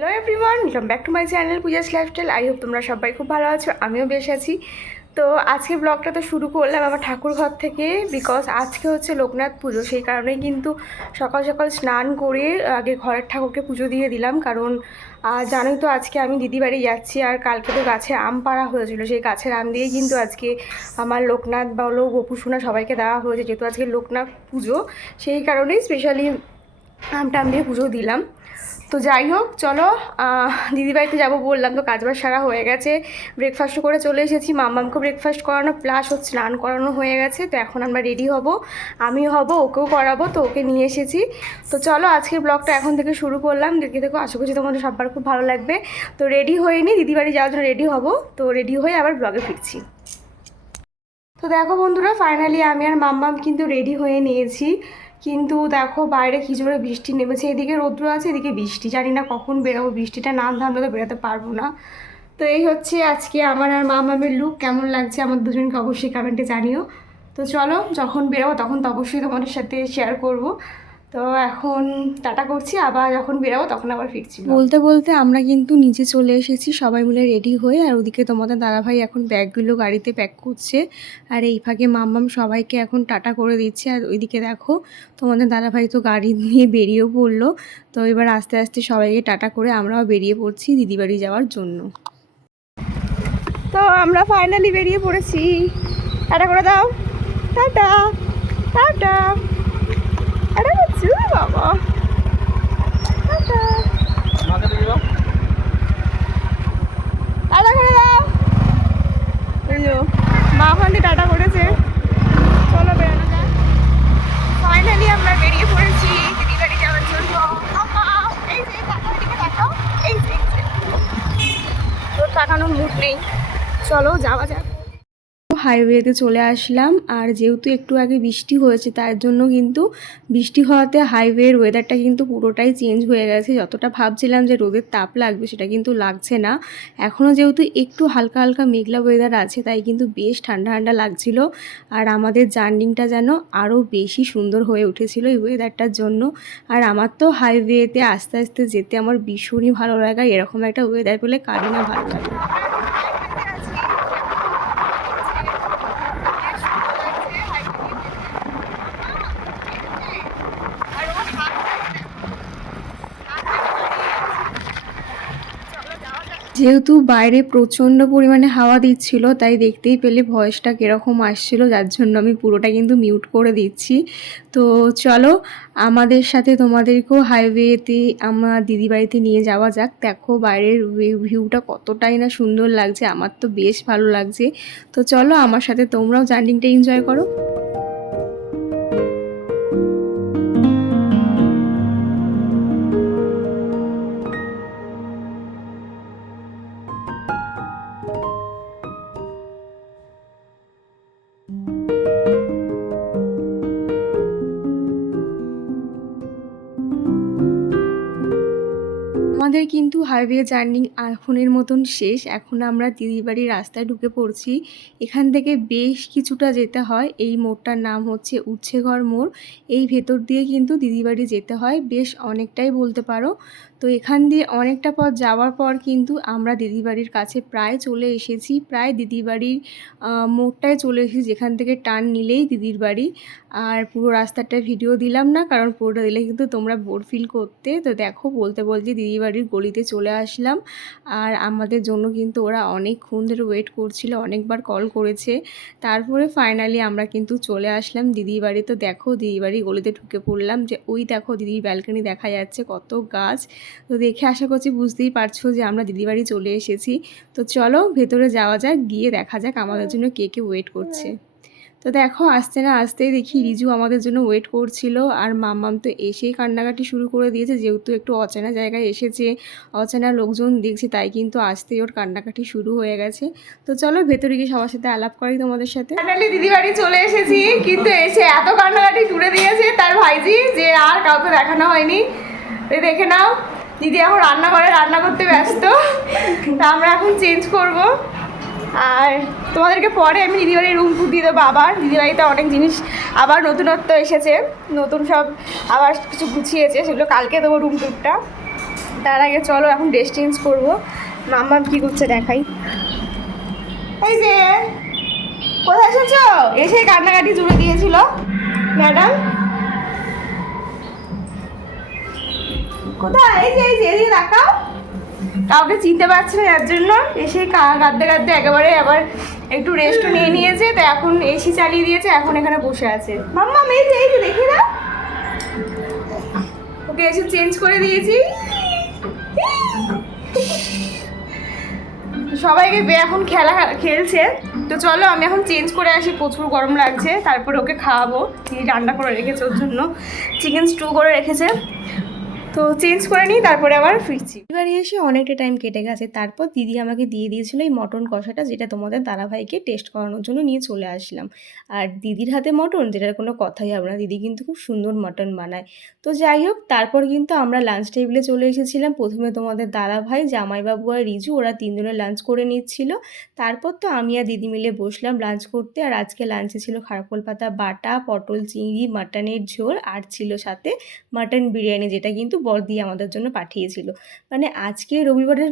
Hello everyone, welcome back to my channel Puja's lifestyle. I hope তোমরা সবাই খুব ভালো আছো, আমিও বেশ আছি। তো আজকে ব্লগটা তো শুরু করলাম আমার ঠাকুর ঘর থেকে, বিকজ আজকে হচ্ছে লোকনাথ পুজো। সেই কারণেই কিন্তু সকাল সকাল স্নান করে আগে ঘরের ঠাকুরকে পুজো দিয়ে দিলাম, কারণ জানোই তো আজকে আমি দিদি বাড়ি যাচ্ছি। আর কালকে তো গাছে আম পাড়া হয়েছিল, সেই গাছের আম দিয়েই কিন্তু আজকে আমার লোকনাথ বলো গোপুসোনা সবাইকে দেওয়া হয়েছে, যেহেতু আজকে লোকনাথ পুজো। সেই কারণেই স্পেশালি আম দিয়ে পুজো দিলাম। তো যাই হোক, চলো দিদিবাড়িতে যাবো বললাম, তো কাজবাজ সারা হয়ে গেছে, ব্রেকফাস্টও করে চলে এসেছি। মাম্মামকে ব্রেকফাস্ট করানো প্লাস হচ্ছে স্নান করানো হয়ে গেছে। তো এখন আমরা রেডি হব, আমিও হব, ওকেও করাবো, তো ওকে নিয়ে এসেছি। তো চলো আজকের ব্লগটা এখন থেকে শুরু করলাম, দেখে দেখো, আশা করছি তোমাদের সবার খুব ভালো লাগবে। তো রেডি হয়ে নি, দিদিবাড়ি যাওয়ার জন্য রেডি হব। তো রেডি হয়ে আবার ব্লগে ফিরছি। তো দেখো বন্ধুরা, ফাইনালি আমি আর মাম্মাম কিন্তু রেডি হয়ে নিয়েছি। কিন্তু দেখো বাইরে কী জোরে বৃষ্টি নেমেছে, এদিকে রৌদ্র আছে, এদিকে বৃষ্টি, জানি না কখন বেরোবো। বৃষ্টিটা না থামলে তো বেরোতে পারবো না। তো এই হচ্ছে আজকে আমার আর মাম্মামের লুক। কেমন লাগছে আমার দুজনকে অবশ্যই কমেন্টে জানিও। তো চলো, যখন বেরোবো তখন তো অবশ্যই তোমাদের সাথে শেয়ার করব। তো এখন টাটা করছি, আবার যখন বেরোবো তখন আবার ফিরছি। বলতে বলতে আমরা কিন্তু নিচে চলে এসেছি সবাই মিলে রেডি হয়ে। আর ওদিকে তোমাদের দাদাভাই এখন ব্যাগগুলো গাড়িতে প্যাক করছে, আর এই ফাঁকে মাম্মাম সবাইকে এখন টাটা করে দিচ্ছে। আর ওইদিকে দেখো তোমাদের দাদাভাই তো গাড়ি নিয়ে বেরিয়েও পড়লো। তো এবার আস্তে আস্তে সবাইকে টাটা করে আমরাও বেরিয়ে পড়ছি দিদিবাড়ি যাওয়ার জন্য। তো আমরা ফাইনালি বেরিয়ে পড়েছি। টাটা করে দাও, টাটা টাটা। আরে বাবা, টাটা টাটা করে দাও। মা ওখান দিয়ে টাটা করেছে। চলো বেরোনো যাক। ফাইনালি আমরা বেরিয়ে পড়েছি দিদি বাড়ি যাওয়ার জন্য। এই যে টাকা, এদিকে দেখাও, এই যে তোর তাকানোর মুড নেই, চলো যাওয়া যাক। হাইওয়েতে চলে আসলাম। আর যেহেতু একটু আগে বৃষ্টি হয়েছে, তার জন্য কিন্তু বৃষ্টি হওয়াতে হাইওয়ের ওয়েদারটা কিন্তু পুরোটাই চেঞ্জ হয়ে গেছে। যতটা ভাবছিলাম যে রোদের তাপ লাগবে, সেটা কিন্তু লাগছে না। এখনও যেহেতু একটু হালকা হালকা মেঘলা ওয়েদার আছে, তাই কিন্তু বেশ ঠান্ডা ঠান্ডা লাগছিল। আর আমাদের জার্নিটা যেন আরও বেশি সুন্দর হয়ে উঠেছিল এই ওয়েদারটার জন্য। আর আমার তো হাইওয়েতে আস্তে আস্তে যেতে আমার ভীষণই ভালো লাগে। এরকম একটা ওয়েদার পেলে কারই না ভালো লাগে। যেহেতু বাইরে প্রচণ্ড পরিমাণে হাওয়া দিচ্ছিল, তাই দেখতেই পেলে ভয়েসটা কীরকম আসছিল, যার জন্য আমি পুরোটা কিন্তু মিউট করে দিচ্ছি। তো চলো আমাদের সাথে তোমাদেরকেও হাইওয়েতে আমার দিদি বাড়িতে নিয়ে যাওয়া যাক। দেখো বাইরের ভিউটা কতটাই না সুন্দর লাগছে, আমার তো বেশ ভালো লাগছে। তো চলো আমার সাথে তোমরাও জার্নিটা এনজয় করো। আমাদের কিন্তু হাইওয়ে জার্নি এখনের মতন শেষ। এখন আমরা দিদির বাড়ির রাস্তায় ঢুকে পড়ছি। এখান থেকে বেশ কিছুটা যেতে হয়। এই মোড়টার নাম হচ্ছে উচ্ছেঘর মোড়। এই ভেতর দিয়ে কিন্তু দিদির বাড়ি যেতে হয়, বেশ অনেকটাই বলতে পারো। তো এখান দিয়ে অনেকটা পথ যাওয়ার পর কিন্তু আমরা দিদির বাড়ির কাছে প্রায় চলে এসেছি। প্রায় দিদির বাড়ির মোড়টায় চলে এসেছি, যেখান থেকে টার্ন নিলেই দিদির বাড়ি। আর পুরো রাস্তাটা ভিডিও দিলাম না, কারণ পুরোটা দিলে কিন্তু তোমরা বোর ফিল করতে। তো দেখো বলতে বলতে দিদির বাড়ির গলিতে চলে আসলাম। আর আমাদের জন্য কিন্তু ওরা অনেকক্ষণ ধরে ওয়েট করছিল, অনেকবার কল করেছে। তারপরে ফাইনালি আমরা কিন্তু চলে আসলাম দিদির বাড়ি। তো দেখো দিদির বাড়ির গলিতে ঢুকে পড়লাম, যে ওই দেখো দিদির ব্যালকনি দেখা যাচ্ছে, কত গাছ। তো দেখে আশা করছি বুঝতেই পারছো যে আমরা দিদির বাড়ি চলে এসেছি। তো চলো ভেতরে যাওয়া যাক, গিয়ে দেখা যাক আমাদের জন্য কে কে ওয়েট করছে। তো দেখো আসতে না আসতেই দেখি রিজু আমাদের জন্য ওয়েট করছিল। আর মাম্মাম তো এসেই কান্নাকাটি শুরু করে দিয়েছে, যেহেতু একটু অচেনা জায়গায় এসেছে, অচেনা লোকজন দেখছে, তাই কিন্তু আসতেই ওর কান্নাকাটি শুরু হয়ে গেছে। তো চলো ভেতরে গিয়ে সবার সাথে আলাপ করি তোমাদের সাথে। ফাইনালি দিদি বাড়ি চলে এসেছি, কিন্তু এসে এত কান্নাকাটি জুড়ে দিয়েছে তার ভাইজি, যে আর কাউকে দেখানো হয়নি। দেখে নাও দিদি এখন রান্না করতে ব্যস্ত। তা আমরা এখন চেঞ্জ করব। আর তোমাদেরকে পরে আমি দিদিবাড়ির রুম টুর দিয়ে দেবো। আবার দিদিবাড়িতে অনেক জিনিস আবার নতুনত্ব এসেছে, নতুন সব আবার কিছু গুছিয়েছে, সেগুলো কালকে দেবো রুম টুরটা। তার আগে চলো এখন ড্রেস চেঞ্জ করবো। মাম্মাম কি করছে দেখাই। এই যে কোথায় এসেছো? এসে কান্নাকাটি জুড়ে দিয়েছিল ম্যাডাম। কোথায়? এই যে এদিকে দেখাও। কাউকে চিনতে পারছে না, যার জন্য এসে কাঁদতে কাঁদতে একেবারে আবার একটু রেস্টও নিয়ে নিয়েছে। তো এখন এসি চালিয়ে দিয়েছে, এখন এখানে বসে আছে। মাম্মা এই যে দেখি না, ওকে এসে চেঞ্জ করে দিয়েছি। সবাইকে এখন খেলছে। তো চলো আমি এখন চেঞ্জ করে আসি, প্রচুর গরম লাগছে। তারপরে ওকে খাওয়াবো। রান্না করে রেখেছে ওর জন্য, চিকেন স্টু করে রেখেছে। তো চেঞ্জ করে নিই, তারপরে আবার ফিরছি। এবারে এসে অনেকটা টাইম কেটে গেছে। তারপর দিদি আমাকে দিয়ে দিয়েছিল এই মটন কষাটা, যেটা তোমাদের দাদাভাইকে টেস্ট করানোর জন্য নিয়ে চলে আসলাম। আর দিদির হাতে মটন, যেটার কোনো কথাই হবে না, দিদি কিন্তু খুব সুন্দর মটন বানায়। তো যাই হোক, তারপর কিন্তু আমরা লাঞ্চ টেবিলে চলে এসেছিলাম। প্রথমে তোমাদের দাদাভাই, জামাইবাবু আর রিজু, ওরা তিনজনে লাঞ্চ করে নিচ্ছিল। তারপর তো আমি আর দিদি মিলে বসলাম লাঞ্চ করতে। আর আজকে লাঞ্চে ছিল খারকোল পাতা বাটা, পটল চিংড়ি, মাটনের ঝোল, আর ছিল সাথে মাটন বিরিয়ানি, যেটা কিন্তু বড়দি আমাদের জন্য পাঠিয়েছিল। মানে আজকে রবিবারের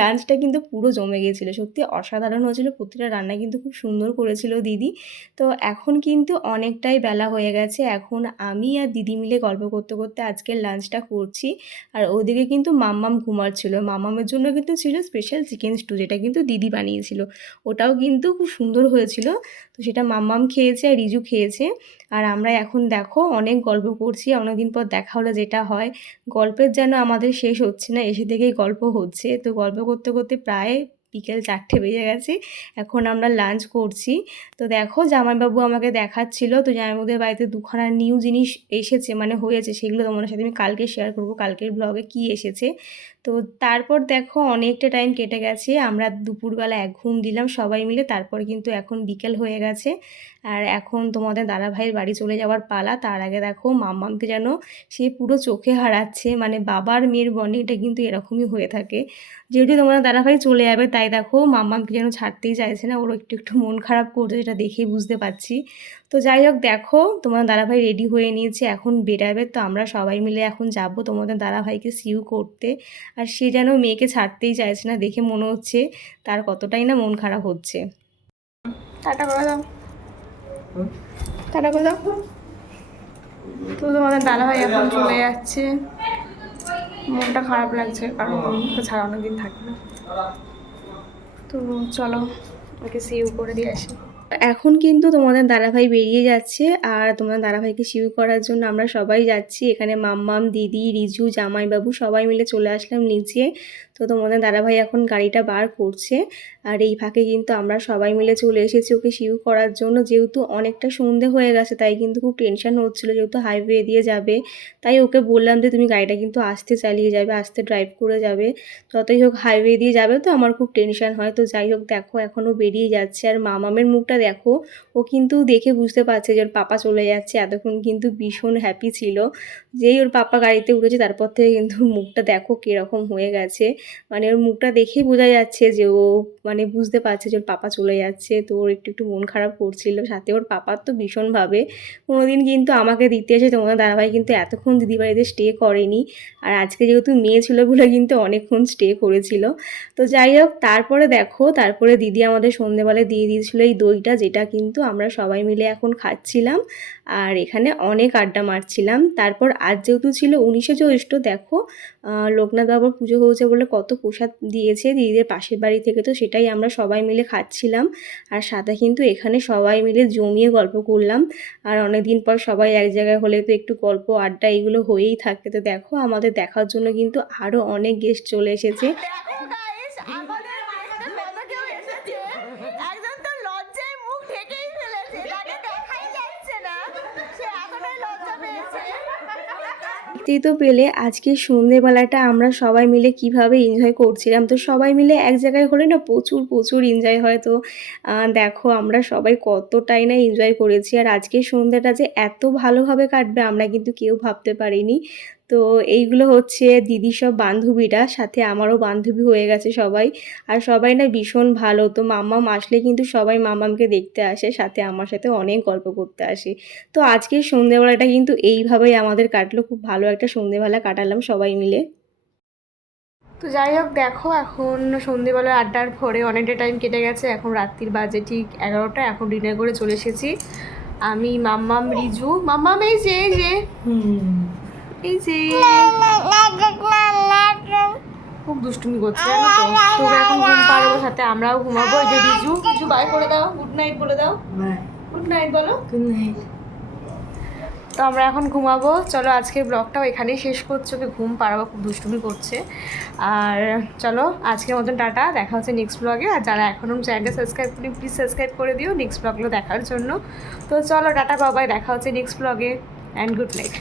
লাঞ্চটা কিন্তু পুরো জমে গিয়েছিলো, সত্যি অসাধারণ হয়েছিল। প্রতিটা রান্না কিন্তু খুব সুন্দর করেছিল দিদি। তো এখন কিন্তু অনেকটাই বেলা হয়ে গেছে। এখন আমি আর দিদি মিলে গল্প করতে করতে আজকের লাঞ্চটা করছি। আর ওদিকে কিন্তু মাম্মাম ঘুমাচ্ছিল। মাম্মামের জন্য কিন্তু ছিল স্পেশাল চিকেন স্টু, যেটা কিন্তু দিদি বানিয়েছিল। ওটাও কিন্তু খুব সুন্দর হয়েছিল। তো সেটা মাম্মাম খেয়েছে আর রিজু খেয়েছে। আর আমরা এখন দেখো অনেক গল্প করছি। অনেকদিন পর দেখা হলে যেটা হয়, গল্পের যেন আমাদের শেষ হচ্ছে না, এসে থেকেই গল্প হচ্ছে। তো গল্প করতে করতে প্রায় বিকেল 4টে বেজে গেছে। এখন আমরা লাঞ্চ করছি। তো দেখো জামাইবাবু আমাকে দেখাচ্ছিল। তো জামাইবাবুদের বাড়িতে দুখানা নিউ জিনিস এসেছে, মানে হয়েছে, সেগুলো তোমাদের সাথে আমি কালকে শেয়ার করব, কালকের ব্লগে কি এসেছে। তো তারপর দেখো অনেকটা টাইম কেটে গেছে। আমরা দুপুরবেলা এক ঘুম দিলাম সবাই মিলে। তারপর কিন্তু এখন বিকেল হয়ে গেছে। আর এখন তোমাদের দাদাভাইয়ের বাড়ি চলে যাওয়ার পালা। তার আগে দেখো মাম্মামকে যেন সে পুরো চোখে হারাচ্ছে। মানে বাবার মেয়ের বন্ডিংটা কিন্তু এরকমই হয়ে থাকে। যেহেতু তোমাদের দাদাভাই চলে যাবে, তাই দেখো মাম্মামকে যেন ছাড়তেই চাইছে না। ওর একটু একটু মন খারাপ করছে, যেটা দেখেই বুঝতে পারছি। তো যাই হোক, দেখো তোমার দাদাভাই রেডি হয়ে নিয়েছে, এখন বেরাবে। তো আমরা সবাই মিলে এখন যাব তোমাদের দাদাভাইকে সিউ করতে। আর সে যেন মেয়েকে ছাড়তেই চাইছে না, দেখে মনে হচ্ছে তার কতটাই না মন খারাপ হচ্ছে। টাটা করে দাও, টাটা করে দাও। তো তোমাদের দাদাভাই এখন চলে যাচ্ছে। মনটা খারাপ লাগছে, কারণ ওকে ছাড়া অনেকদিন থাকে না। তো চলো ওকে সিউ করে দিয়ে আসি। এখন কিন্তু তোমাদের দাদাভাই বেরিয়ে যাচ্ছে। আর তোমাদের দাদাভাইকে সিউ করার জন্য আমরা সবাই যাচ্ছি। এখানে মাম্মাম, দিদি, রিজু, জামাইবাবু সবাই মিলে চলে আসলাম নিচে। তো তোমাদের দাদাভাই এখন গাড়িটা বার করছে। আর এই ফাঁকে কিন্তু আমরা সবাই মিলে চলে এসেছি ওকে সিউ করার জন্য। যেহেতু অনেকটা সন্ধে হয়ে গেছে, তাই কিন্তু খুব টেনশন হচ্ছিলো, যেহেতু হাইওয়ে দিয়ে যাবে। তাই ওকে বললাম যে তুমি গাড়িটা কিন্তু আস্তে চালিয়ে যাবে, আস্তে ড্রাইভ করে যাবে। যতই হোক হাইওয়ে দিয়ে যাবে, তো আমার খুব টেনশন হয়। তো যাই হোক, দেখো এখনও বেরিয়ে যাচ্ছে। আর মামামের মুখটা দেখো, ও কিন্তু দেখে বুঝতে পারছে যে ওর পাপা চলে যাচ্ছে। এতক্ষণ কিন্তু ভীষণ হ্যাপি ছিল। যেই ওর পাপা গাড়িতে উঠেছে, তারপর থেকে কিন্তু মুখটা দেখো কীরকম হয়ে গেছে। মানে ওর মুখটা দেখেই বোঝা যাচ্ছে যে ও মানে বুঝতে পারছে যে ওর পাপা চলে যাচ্ছে। তো ওর একটু একটু মন খারাপ করছিল। সাথে ওর পাপার তো ভীষণভাবে। কোনোদিন কিন্তু আমাকে দিতে এসে তোমাদের দাদাভাই কিন্তু এতক্ষণ দিদি বাড়িতে স্টে করেনি। আর আজকে যেহেতু মেয়ে ছিল বলে কিন্তু অনেকক্ষণ স্টে করেছিল। তো যাই হোক, তারপরে দেখো, তারপরে দিদি আমাদের সন্ধেবেলায় দিয়ে দিয়েছিলো এই দইটা, যেটা কিন্তু আমরা সবাই মিলে এখন খাচ্ছিলাম। আর এখানে অনেক আড্ডা মারছিলাম। তারপর আজ যেহেতু ছিল 19শে জ্যৈষ্ঠ, দেখো লোকনাথ বাবার পুজো হয়েছে বলে কত প্রসাদ দিয়েছে দিদিদের পাশের বাড়ি থেকে। তো সেটাই আমরা সবাই মিলে খাচ্ছিলাম। আর সাথে কিন্তু এখানে সবাই মিলে জমিয়ে গল্প করলাম। আর অনেকদিন পর সবাই এক জায়গায় হলে তো একটু গল্প আড্ডা এগুলো হয়েই থাকে। তো দেখো আমাদের দেখার জন্য কিন্তু আরও অনেক গেস্ট চলে এসেছে। দেখতেই তো পেলে আজকে সন্ধেবেলাটা আমরা সবাই মিলে কিভাবে এনজয় করছিলাম। তো সবাই মিলে এক জায়গায় হলে না প্রচুর প্রচুর এনজয় হয়। তো দেখো আমরা সবাই কতটাই না এনজয় করেছি। আর আজকের সন্ধ্যাটা যে এত ভালোভাবে কাটবে আমরা কিন্তু কেউ ভাবতে পারিনি। তো এইগুলো হচ্ছে দিদির সব বান্ধবীরা, সাথে আমারও বান্ধবী হয়ে গেছে সবাই। আর সবাই না ভীষণ ভালো। তো মাম্মাম আসলে কিন্তু সবাই মাম্মামকে দেখতে আসে, সাথে আমার সাথে অনেক গল্প করতে আসে। তো আজকের সন্ধ্যেবেলাটা কিন্তু এইভাবেই আমাদের কাটলো। খুব ভালো একটা সন্ধ্যেবেলা কাটালাম সবাই মিলে। তো যাই হোক দেখো, এখন সন্ধেবেলায় আড্ডার পরে অনেকটা টাইম কেটে গেছে, এখন রাত্রির বাজে ঠিক 11টা। এখন ডিনার করে চলে এসেছি আমি, মাম্মাম, রিজু। মাম্মাম এই যে এই যে খুব দুষ্টুমি করছে জানো তো। তোমরা এখন ঘুম পাড়বো, সাথে আমরাও ঘুমাবো। এই যে রিজু, রিজু বাই করে দাও, গুড নাইট বলে দাও, গুড নাইট বলো। Good night. তো আমরা এখন ঘুমাবো। চলো আজকের ব্লগটাও এখানেই শেষ করছি, ওকে ঘুম পাড়াবো, খুব দুষ্টুমি করছে। আর চলো আজকের মতন টাটা, দেখা হচ্ছে নেক্সট ব্লগে। আর যারা এখনও চ্যানেলটা সাবস্ক্রাইব করি প্লিজ সাবস্ক্রাইব করে দিও নেক্সট ব্লগগুলো দেখার জন্য। তো চলো টাটা, বাবাই, দেখা হচ্ছে নেক্সট ব্লগে, অ্যান্ড গুড নাইট।